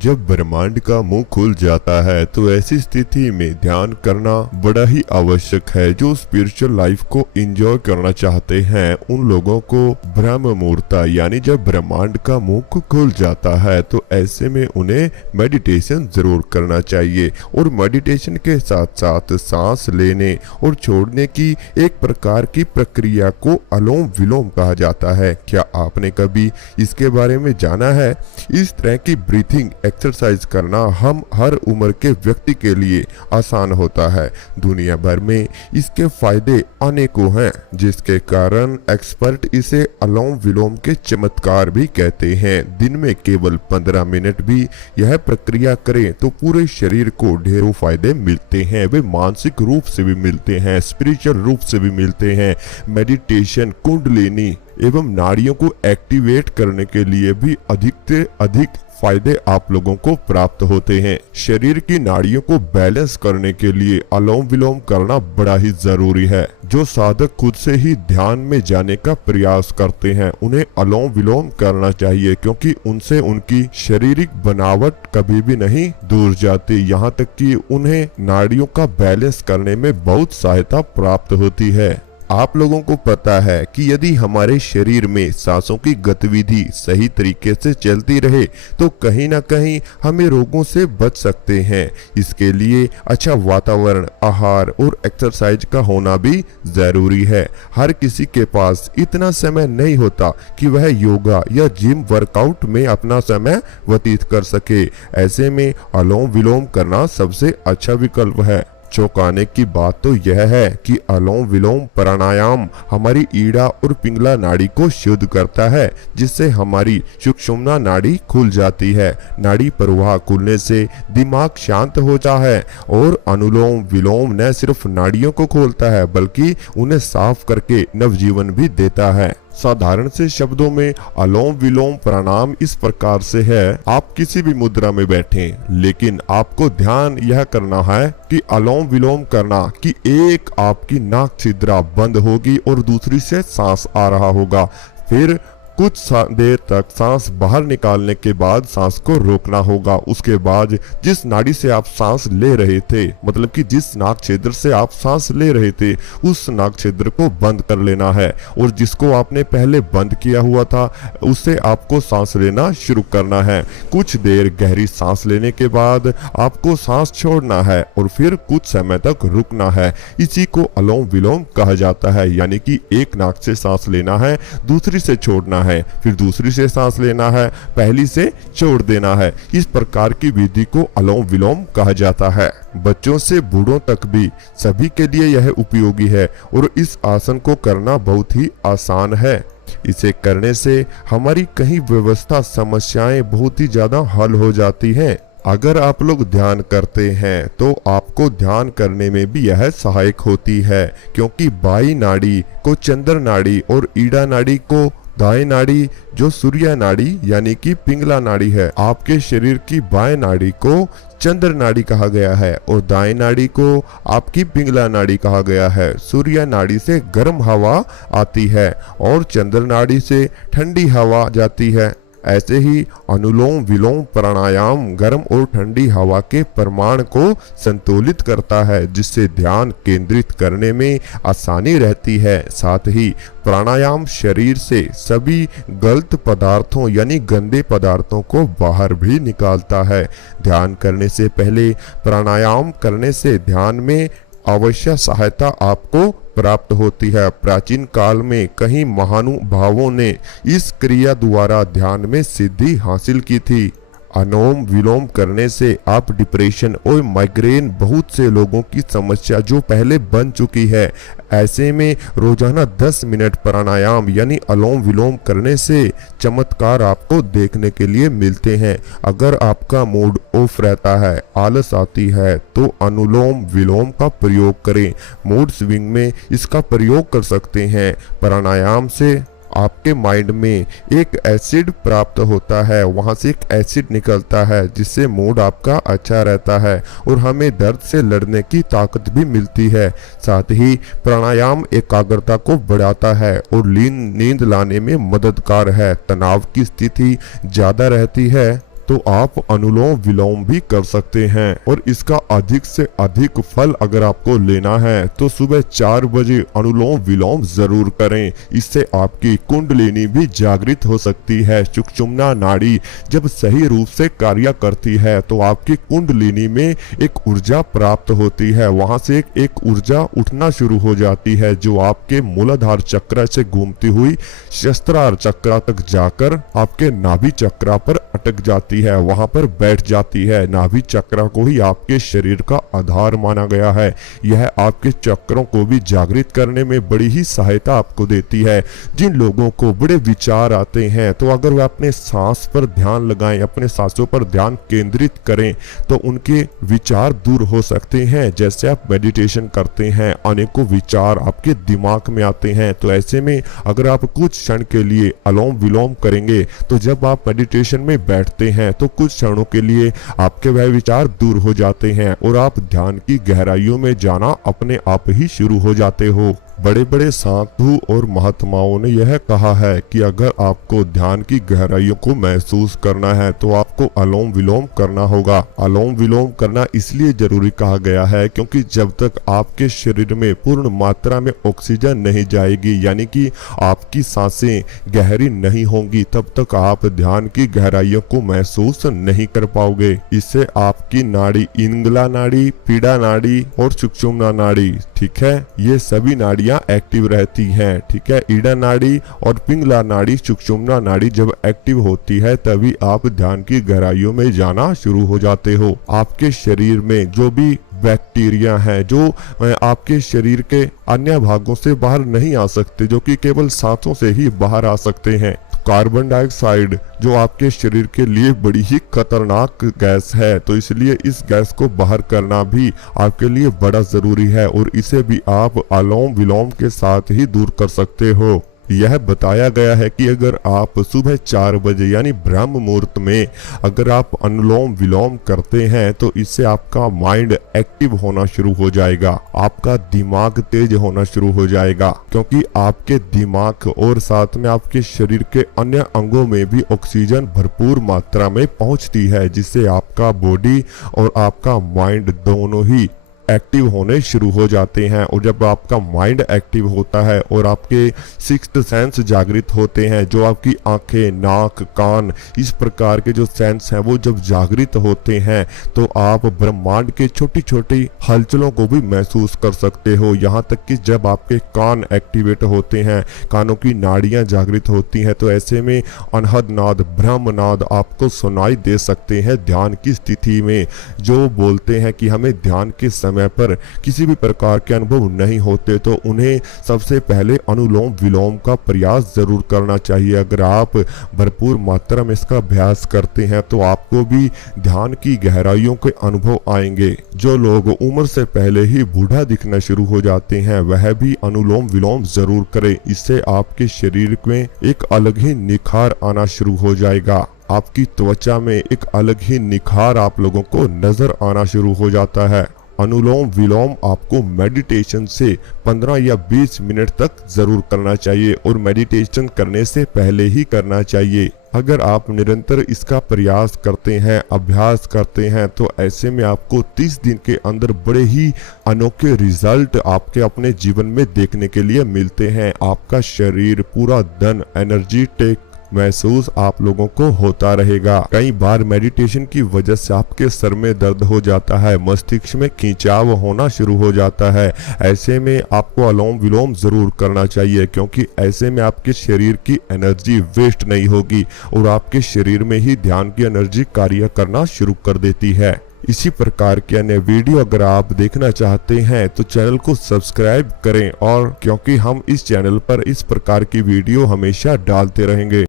जब ब्रह्मांड का मुंह खुल जाता है तो ऐसी स्थिति में ध्यान करना बड़ा ही आवश्यक है। जो स्पिरिचुअल लाइफ को एंजॉय करना चाहते हैं उन लोगों को ब्रह्म मुहूर्त यानी जब ब्रह्मांड का मुंह खुल जाता है तो ऐसे में उन्हें मेडिटेशन जरूर करना चाहिए। और मेडिटेशन के साथ साथ सांस लेने और छोड़ने की एक प्रकार की प्रक्रिया को अनुलोम विलोम कहा जाता है। क्या आपने कभी इसके बारे में जाना है? इस तरह की ब्रीथिंग एक्सरसाइज करना हम हर उम्र के व्यक्ति के लिए आसान होता है। दुनिया भर में इसके फायदे अनेकों हैं, जिसके कारण एक्सपर्ट इसे अनुलोम विलोम के चमत्कार भी कहते हैं। दिन में केवल 15 मिनट भी यह प्रक्रिया करें तो पूरे शरीर को ढेरों फायदे मिलते हैं। वे मानसिक रूप से भी मिलते हैं, स्पिरिचुअल रूप से भी मिलते हैं। मेडिटेशन कुंडलिनी एवं नाड़ियों को एक्टिवेट करने के लिए भी अधिक से अधिक फायदे आप लोगों को प्राप्त होते हैं। शरीर की नाड़ियों को बैलेंस करने के लिए अनुलोम विलोम करना बड़ा ही जरूरी है। जो साधक खुद से ही ध्यान में जाने का प्रयास करते हैं उन्हें अनुलोम विलोम करना चाहिए, क्योंकि उनसे उनकी शारीरिक बनावट कभी भी नहीं दूर जाती, यहाँ तक कि उन्हें नाड़ियों का बैलेंस करने में बहुत सहायता प्राप्त होती है। आप लोगों को पता है कि यदि हमारे शरीर में सांसों की गतिविधि सही तरीके से चलती रहे तो कहीं ना कहीं हमें रोगों से बच सकते हैं। इसके लिए अच्छा वातावरण, आहार और एक्सरसाइज का होना भी जरूरी है। हर किसी के पास इतना समय नहीं होता कि वह योगा या जिम वर्कआउट में अपना समय व्यतीत कर सके। ऐसे में अनुलोम विलोम करना सबसे अच्छा विकल्प है। चौंकाने की बात तो यह है कि अनुलोम विलोम प्राणायाम हमारी ईड़ा और पिंगला नाड़ी को शुद्ध करता है, जिससे हमारी सुषुम्ना नाड़ी खुल जाती है। नाड़ी प्रवाह खुलने से दिमाग शांत होता है और अनुलोम विलोम न सिर्फ नाड़ियों को खोलता है बल्कि उन्हें साफ करके नवजीवन भी देता है। साधारण से शब्दों में अनुलोम विलोम प्राणायाम इस प्रकार से है। आप किसी भी मुद्रा में बैठें, लेकिन आपको ध्यान यह करना है कि अनुलोम विलोम करना कि एक आपकी नाक छिद्रा बंद होगी और दूसरी से सांस आ रहा होगा। फिर कुछ देर तक सांस बाहर निकालने के बाद सांस को रोकना होगा। उसके बाद जिस नाड़ी से आप सांस ले रहे थे, मतलब कि जिस नाक छिद्र से आप सांस ले रहे थे, उस नाक छिद्र को बंद कर लेना है और जिसको आपने पहले बंद किया हुआ था उससे आपको सांस लेना शुरू करना है। कुछ देर गहरी सांस लेने के बाद आपको सांस छोड़ना है और फिर कुछ समय तक रुकना है। इसी को अनुलोम विलोम कहा जाता है, यानी कि एक नाक से सांस लेना है, दूसरी से छोड़ना है, फिर दूसरी से सांस लेना है, पहली से छोड़ देना है। इस प्रकार की विधि को अनुलोम विलोम कहा जाता है। बच्चों से बूढ़ों तक भी सभी के लिए यह उपयोगी है और इस आसन को करना बहुत ही आसान है। इसे करने से हमारी कई व्यवस्था समस्याएं बहुत ही ज्यादा हल हो जाती हैं। अगर आप लोग ध्यान करते हैं तो आपको ध्यान करने में भी यह सहायक होती है, क्योंकि बाई नाड़ी को चंद्र नाड़ी और ईड़ा नाड़ी को दाएं नाड़ी जो सूर्य नाड़ी यानी कि पिंगला नाड़ी है, आपके शरीर की बाएं नाड़ी को चंद्र नाड़ी कहा गया है और दाएं नाड़ी को आपकी पिंगला नाड़ी कहा गया है। सूर्य नाड़ी से गर्म हवा आती है और चंद्र नाड़ी से ठंडी हवा जाती है। ऐसे ही अनुलोम विलोम प्राणायाम गर्म और ठंडी हवा के परिमाण को संतुलित करता है, जिससे ध्यान केंद्रित करने में आसानी रहती है। साथ ही प्राणायाम शरीर से सभी गलत पदार्थों यानी गंदे पदार्थों को बाहर भी निकालता है। ध्यान करने से पहले प्राणायाम करने से ध्यान में अवश्य सहायता आपको प्राप्त होती है। प्राचीन काल में कई महानुभावों ने इस क्रिया द्वारा ध्यान में सिद्धि हासिल की थी। अनुलोम विलोम करने से आप डिप्रेशन और माइग्रेन बहुत से लोगों की समस्या जो पहले बन चुकी है, ऐसे में रोजाना 10 मिनट प्राणायाम यानी अनुलोम विलोम करने से चमत्कार आपको देखने के लिए मिलते हैं। अगर आपका मूड ऑफ रहता है, आलस आती है, तो अनुलोम विलोम का प्रयोग करें। मूड स्विंग में इसका प्रयोग कर सकते हैं। प्राणायाम से आपके माइंड में एक एसिड प्राप्त होता है, वहां से एक एसिड निकलता है जिससे मूड आपका अच्छा रहता है और हमें दर्द से लड़ने की ताकत भी मिलती है। साथ ही प्राणायाम एकाग्रता को बढ़ाता है और नींद लाने में मददगार है। तनाव की स्थिति ज्यादा रहती है तो आप अनुलोम विलोम भी कर सकते हैं। और इसका अधिक से अधिक फल अगर आपको लेना है तो सुबह 4 बजे अनुलोम विलोम जरूर करें। इससे आपकी कुंडलिनी भी जागृत हो सकती है। सुषुम्ना नाड़ी जब सही रूप से कार्य करती है तो आपकी कुंडलिनी में एक ऊर्जा प्राप्त होती है। वहां से एक ऊर्जा उठना शुरू हो जाती है जो आपके मूलाधार चक्र से घूमती हुई सहस्त्रार चक्र तक जाकर आपके नाभि चक्र पर अटक जाती है, वहां पर बैठ जाती है। नाभि चक्र को ही आपके शरीर का आधार माना गया है। यह आपके चक्रों को भी जागृत करने में बड़ी ही सहायता आपको देती है। जिन लोगों को बड़े विचार आते हैं तो अगर वे अपने सांस पर ध्यान लगाएं, अपने सांसों पर ध्यान केंद्रित करें तो उनके विचार दूर हो सकते हैं। जैसे आप मेडिटेशन करते हैं अनेकों विचार आपके दिमाग में आते हैं, तो ऐसे में अगर आप कुछ क्षण के लिए अनुलोम विलोम करेंगे तो जब आप मेडिटेशन में बैठते हैं तो कुछ क्षणों के लिए आपके वह विचार दूर हो जाते हैं और आप ध्यान की गहराइयों में जाना अपने आप ही शुरू हो जाते हो। बड़े बड़े साधु और महात्माओं ने यह कहा है कि अगर आपको ध्यान की गहराइयों को महसूस करना है तो आपको अनुलोम विलोम करना होगा। अनुलोम विलोम करना इसलिए जरूरी कहा गया है क्योंकि जब तक आपके शरीर में पूर्ण मात्रा में ऑक्सीजन नहीं जाएगी, यानी कि आपकी सांसें गहरी नहीं होंगी, तब तक आप ध्यान की गहराइयों को महसूस नहीं कर पाओगे। इससे आपकी नाड़ी इंगला नाड़ी, पीड़ा नाड़ी और सुषुम्ना नाड़ी, ठीक है, ये सभी नाड़ियां एक्टिव रहती हैं। ठीक है, ईड़ा नाड़ी और पिंगला नाड़ी, सुषुम्ना नाड़ी जब एक्टिव होती है तभी आप ध्यान की गहराइयों में जाना शुरू हो जाते हो। आपके शरीर में जो भी बैक्टीरिया हैं जो आपके शरीर के अन्य भागों से बाहर नहीं आ सकते, जो कि केवल सांसों से ही बाहर आ सकते हैं। कार्बन डाइऑक्साइड जो आपके शरीर के लिए बड़ी ही खतरनाक गैस है, तो इसलिए इस गैस को बाहर करना भी आपके लिए बड़ा जरूरी है और इसे भी आप अनुलोम विलोम के साथ ही दूर कर सकते हो। यह बताया गया है कि अगर आप सुबह 4 बजे यानी ब्रह्म मुहूर्त में अगर आप अनुलोम विलोम करते हैं तो इससे आपका माइंड एक्टिव होना शुरू हो जाएगा, आपका दिमाग तेज होना शुरू हो जाएगा, क्योंकि आपके दिमाग और साथ में आपके शरीर के अन्य अंगों में भी ऑक्सीजन भरपूर मात्रा में पहुंचती है, जिससे आपका बॉडी और आपका माइंड दोनों ही एक्टिव होने शुरू हो जाते हैं। और जब आपका माइंड एक्टिव होता है और आपके सिक्स्थ सेंस जागृत होते हैं, जो आपकी आंखें, नाक, कान, इस प्रकार के जो सेंस हैं वो जब जागृत होते हैं तो आप ब्रह्मांड के छोटी छोटी हलचलों को भी महसूस कर सकते हो। यहाँ तक कि जब आपके कान एक्टिवेट होते हैं, कानों की नाड़ियां जागृत होती हैं, तो ऐसे में अनहद नाद, ब्रह्मनाद आपको सुनाई दे सकते हैं ध्यान की स्थिति में। जो बोलते हैं कि हमें ध्यान के समय पर किसी भी प्रकार के अनुभव नहीं होते तो उन्हें सबसे पहले अनुलोम विलोम का प्रयास जरूर करना चाहिए। अगर आप भरपूर मात्रा में इसका अभ्यास करते हैं तो आपको भी ध्यान की गहराइयों के अनुभव आएंगे। जो लोग उम्र से पहले ही बूढ़ा दिखना शुरू हो जाते हैं वह भी अनुलोम विलोम जरूर करें। इससे आपके शरीर में एक अलग ही निखार आना शुरू हो जाएगा। आपकी त्वचा में एक अलग ही निखार आप लोगों को नजर आना शुरू हो जाता है। अनुलोम विलोम आपको मेडिटेशन से 15 या 20 मिनट तक जरूर करना चाहिए और मेडिटेशन करने से पहले ही करना चाहिए। अगर आप निरंतर इसका प्रयास करते हैं, अभ्यास करते हैं, तो ऐसे में आपको 30 दिन के अंदर बड़े ही अनोखे रिजल्ट आपके अपने जीवन में देखने के लिए मिलते हैं। आपका शरीर पूरा धन, एनर्जेटिक महसूस आप लोगों को होता रहेगा। कई बार मेडिटेशन की वजह से आपके सर में दर्द हो जाता है, मस्तिष्क में खिंचाव होना शुरू हो जाता है। ऐसे में आपको अनुलोम विलोम जरूर करना चाहिए, क्योंकि ऐसे में आपके शरीर की एनर्जी वेस्ट नहीं होगी और आपके शरीर में ही ध्यान की एनर्जी कार्य करना शुरू कर देती है। इसी प्रकार के अन्य वीडियो अगर आप देखना चाहते हैं तो चैनल को सब्सक्राइब करें, और क्योंकि हम इस चैनल पर इस प्रकार की वीडियो हमेशा डालते रहेंगे।